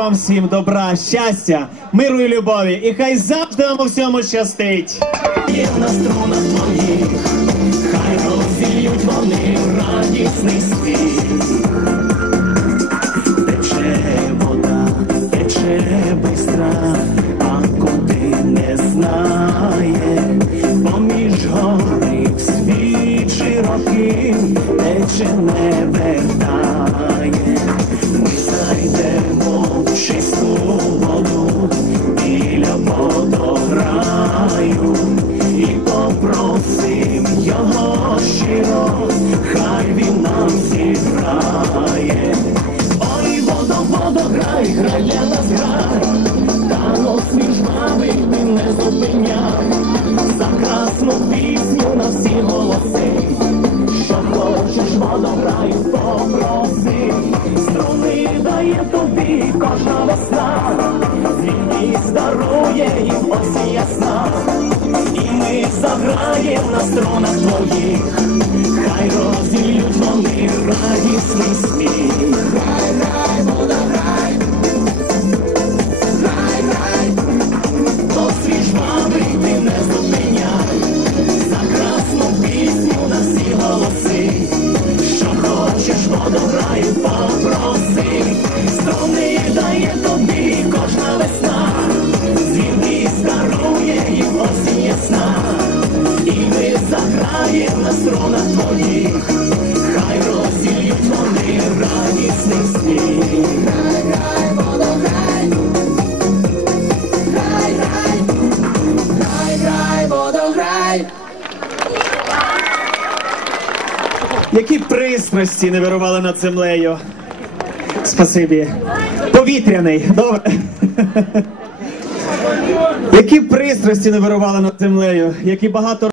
вам всім добра, щастя, миру і любові. І хай завжди вам у всьому щастить. На струнах твоїх, хай розілють вони радісний світ. Тече вода, тече бистра, а куди не знає, поміж горних світ широким, тече не водограю і попросим його щиро, хай він нам зіграє. Ой, водо, водо, грай, грай для нас грай, та нос між жвавий ти не зупиняй, за красну пісню на всі голоси, що хочеш водограю, попроси, струни дає тобі кожна весна, звідність дарує їм осі ясна, і заграєм на струнах твоїх, хай розілють вони радісний сміх. Заграєм на струнах твоїх, хай розілють вони радісний сміх. Які пристрасті не вирували над землею. Спасибі. Повітряний. Добре. Які пристрасті не вирували над землею, які багато